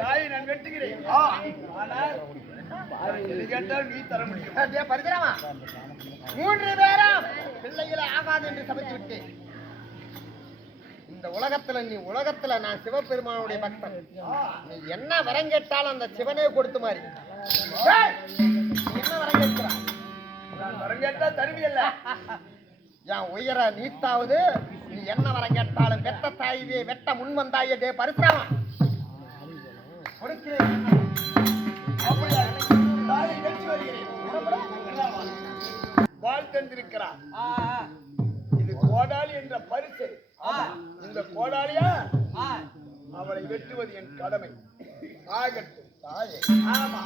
தாயை நான் வெட்டுகிறேன். கேட்டால் நீ தர முடியும். பரிசுராமா, 3 பேரும் பிள்ளைகளை ஆகாது என்று சமைத்து விட்டேன். இந்த உலகத்துல நான் சிவபெருமானுடைய பக்தன். நீ என்ன வரம் கேட்டாலும் அந்த சிவனே கொடுத்து மாதிரி. என்ன வரம் கேட்கிறான்? நான் வரம் கேட்டா தருவியல்ல. என் உயர நீத்தாவது நீ என்ன வரம் கேட்டாலும் வெட்ட தாயே வெட்ட முன் வந்தாயே. டே பரிசுராமா, கொடுக்கிறேன். அப்படியா? தாயை வெற்றி வருகிறேன். வாழ் தந்திருக்கிறார். இது கோடாலி என்ற பரிசு. இந்த கோடாலியா அவரை வெட்டுவது என் கடமை. ஆகட்டும் தாயே. ஆமா,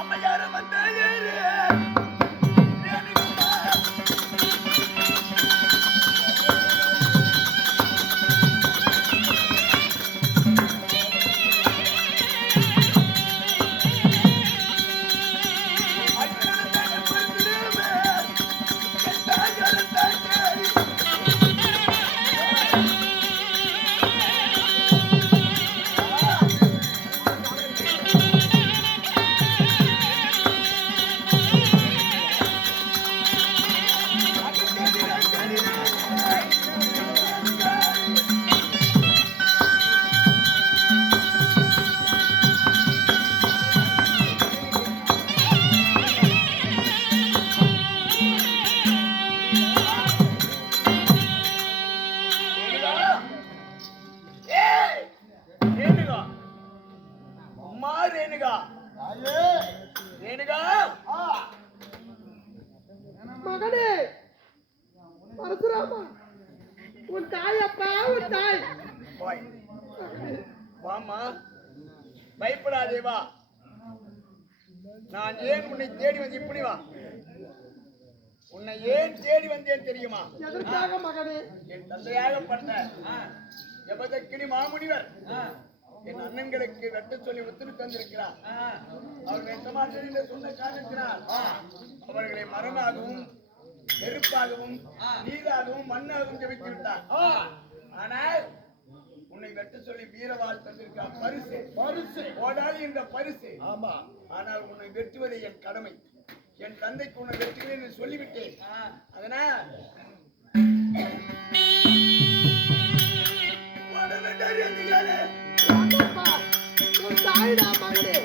அம்மையார வந்தாயே. மகனே பரசுராமா, உன் தாய் அப்பா, உன் தாய். வாமா, பயப்படாதே வா. நான் ஏன் உன்னை தேடி வந்து இப்படி வா. உன்னை ஏன் தேடி வந்தேன் தெரியுமா? எதற்காக மகனே? என் தந்தையாக பண்ண ஜபதக்கினி மாமுனிவர் என் அண்ணன்களுக்கு வெட்ட சொல்லி உத்தரவு தந்திருக்கிறார். அவர் வெட்டமாற்ற சொன்ன காரணத்தினால் அவர்களை மரமாகவும் நெருப்பாகவும் நீராகவும் மண்ணாகவும் ஜபித்து விட்டார். ஆனால் உன்னை வெட்ட சொல்லி வீரவாள் தந்திருக்கிறார். பரிசு கோடாலி என்ற பரிசு. ஆமா, ஆனால் உன்னை வெட்டுவதே என் கடமை. என் தந்தைக்கு உன்னை வெட்டுகிறேன் என்று சொல்லிவிட்டேன். அதனால் தாய்டா மகனே.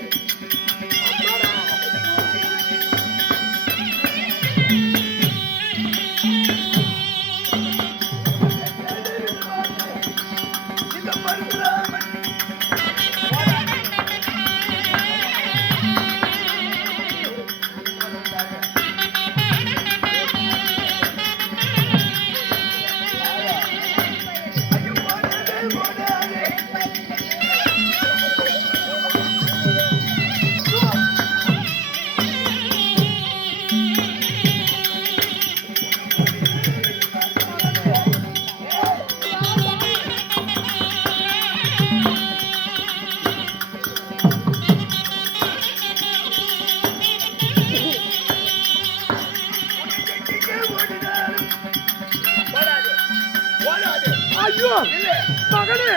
மகனே